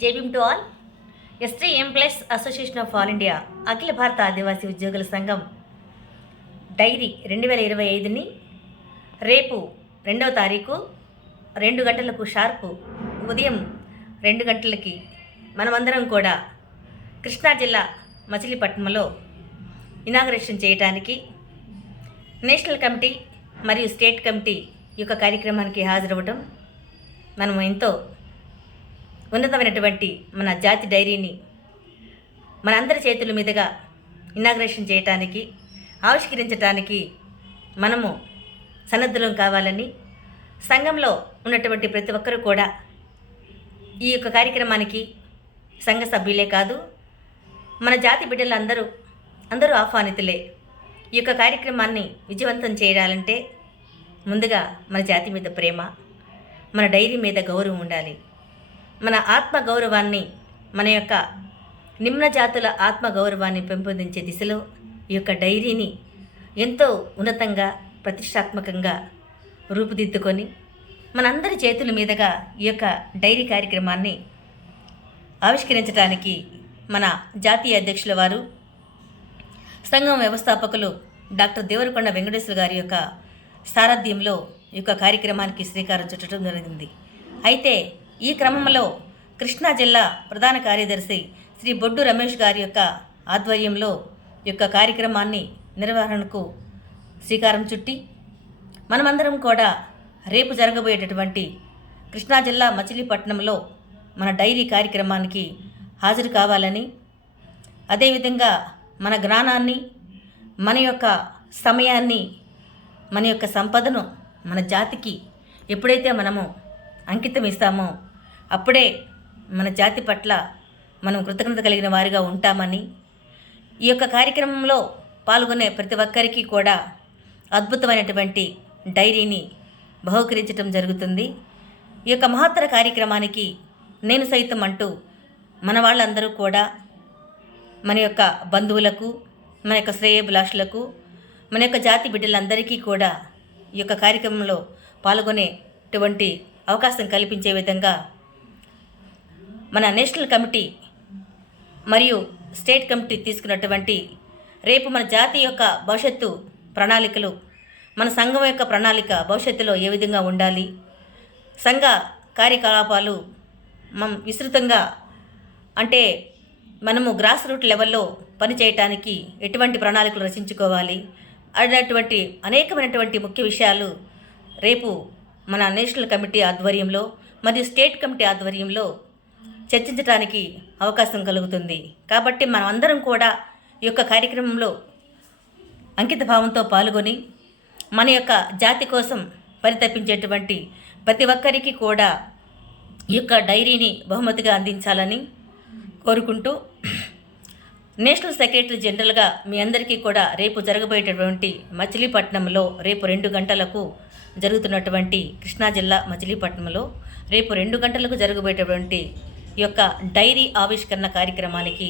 JBM to all. ST employees association of all India అఖిల భారత ఆదివాసీ ఉద్యోగుల సంఘం డైరీ 2025ని రేపు 2వ తారీఖు 2 గంటలకు షార్పు ఉదయం 2 గంటలకి మనమందరం కూడా కృష్ణా జిల్లా మచిలీపట్నంలో ఇనాగరేషన్ చేయడానికి నేషనల్ కమిటీ మరియు స్టేట్ కమిటీ యొక్క కార్యక్రమానికి హాజరవ్వటం మనం ఎంతో ఉన్నతమైనటువంటి మన జాతి డైరీని మనందరి చేతుల మీదుగా ఇనాగ్రేషన్ చేయటానికి ఆవిష్కరించడానికి మనము సన్నద్ధులం కావాలని సంఘంలో ఉన్నటువంటి ప్రతి ఒక్కరూ కూడా ఈ యొక్క కార్యక్రమానికి సంఘ సభ్యులే కాదు మన జాతి బిడ్డలందరూ అందరూ ఆహ్వానితులే. ఈ యొక్క కార్యక్రమాన్ని విజయవంతం చేయాలంటే ముందుగా మన జాతి మీద ప్రేమ, మన డైరీ మీద గౌరవం ఉండాలి. మన ఆత్మ గౌరవాన్ని, మన యొక్క నిమ్న జాతుల ఆత్మ గౌరవాన్ని పెంపొందించే దిశలో ఈ యొక్క డైరీని ఎంతో ఉన్నతంగా ప్రతిష్టాత్మకంగా రూపుదిద్దుకొని మనందరి చేతుల మీదుగా ఈ యొక్క డైరీ కార్యక్రమాన్ని ఆవిష్కరించడానికి మన జాతీయ అధ్యక్షుల వారు సంఘం వ్యవస్థాపకులు డాక్టర్ దేవరకొండ వెంకటేశ్వర గారి యొక్క సారథ్యంలో ఈ యొక్క కార్యక్రమానికి శ్రీకారం చుట్టడం జరిగింది. అయితే ఈ క్రమంలో కృష్ణా జిల్లా ప్రధాన కార్యదర్శి శ్రీ బొడ్డు రమేష్ గారి యొక్క ఆధ్వర్యంలో ఈ యొక్క కార్యక్రమాన్ని నిర్వహణకు శ్రీకారం చుట్టి మనమందరం కూడా రేపు జరగబోయేటటువంటి కృష్ణా జిల్లా మచిలీపట్నంలో మన డైరీ కార్యక్రమానికి హాజరు కావాలని, అదేవిధంగా మన జ్ఞానాన్ని, మన యొక్క సమయాన్ని, మన యొక్క సంపదను మన జాతికి ఎప్పుడైతే మనము అంకితం ఇస్తామో అప్పుడే మన జాతి పట్ల మనం కృతజ్ఞత కలిగిన వారిగా ఉంటామని, ఈ యొక్క కార్యక్రమంలో పాల్గొనే ప్రతి ఒక్కరికి కూడా అద్భుతమైనటువంటి డైరీని బహూకరించడం జరుగుతుంది. ఈ యొక్క మహత్తర కార్యక్రమానికి నేను సైతం అంటూ మన వాళ్ళందరూ కూడా మన యొక్క బంధువులకు, మన యొక్క శ్రేయోభిలాషులకు, మన యొక్క జాతి బిడ్డలందరికీ కూడా ఈ యొక్క కార్యక్రమంలో పాల్గొనేటువంటి అవకాశం కల్పించే విధంగా మన నేషనల్ కమిటీ మరియు స్టేట్ కమిటీ తీసుకున్నటువంటి రేపు మన జాతి యొక్క భవిష్యత్తు ప్రణాళికలు, మన సంఘం యొక్క ప్రణాళిక భవిష్యత్తులో ఏ విధంగా ఉండాలి, సంఘ కార్యకలాపాలు విస్తృతంగా అంటే మనము గ్రాస్ రూట్ లెవెల్లో పనిచేయటానికి ఎటువంటి ప్రణాళికలు రచించుకోవాలి అనేటువంటి అనేకమైనటువంటి ముఖ్య విషయాలు రేపు మన నేషనల్ కమిటీ ఆధ్వర్యంలో మరియు స్టేట్ కమిటీ ఆధ్వర్యంలో చర్చించడానికి అవకాశం కలుగుతుంది. కాబట్టి మనం అందరం కూడా ఈ యొక్క కార్యక్రమంలో అంకిత భావంతో పాల్గొని మన యొక్క జాతి కోసం పరితపించేటువంటి ప్రతి ఒక్కరికి కూడా ఈ యొక్క డైరీని బహుమతిగా అందించాలని కోరుకుంటూ, నేషనల్ సెక్రటరీ జనరల్గా మీ అందరికీ కూడా రేపు జరగబోయేటటువంటి మచిలీపట్నంలో రేపు 2 గంటలకు జరుగుతున్నటువంటి కృష్ణా జిల్లా మచిలీపట్నంలో రేపు 2 గంటలకు జరగబోయేటటువంటి ఈ యొక్క డైరీ ఆవిష్కరణ కార్యక్రమానికి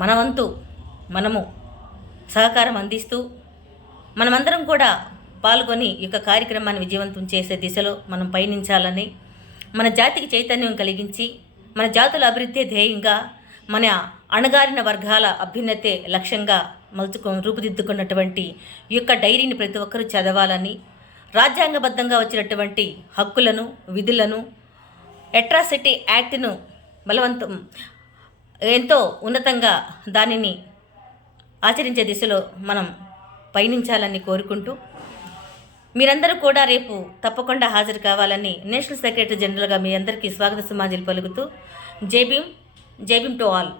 మన వంతు మనము సహకారం అందిస్తూ మనమందరం కూడా పాల్గొని ఈ యొక్క కార్యక్రమాన్ని విజయవంతం చేసే దిశలో మనం పయనించాలని, మన జాతికి చైతన్యం కలిగించి మన జాతుల అభివృద్ధి ధ్యేయంగా, మన అణగారిన వర్గాల అభ్యున్నతే లక్ష్యంగా రూపుదిద్దుకున్నటువంటి ఈ యొక్క డైరీని ప్రతి ఒక్కరూ చదవాలని, రాజ్యాంగబద్ధంగా వచ్చినటువంటి హక్కులను, విధులను, అట్రాసిటీ యాక్ట్ను బలవంతం ఎంతో ఉన్నతంగా దానిని ఆచరించే దిశలో మనం పయనించాలని కోరుకుంటూ, మీరందరూ కూడా రేపు తప్పకుండా హాజరు కావాలని నేషనల్ సెక్రటరీ జనరల్గా మీ అందరికీ స్వాగత సుమాంజలి పలుకుతూ జేబీఎం టు ఆల్.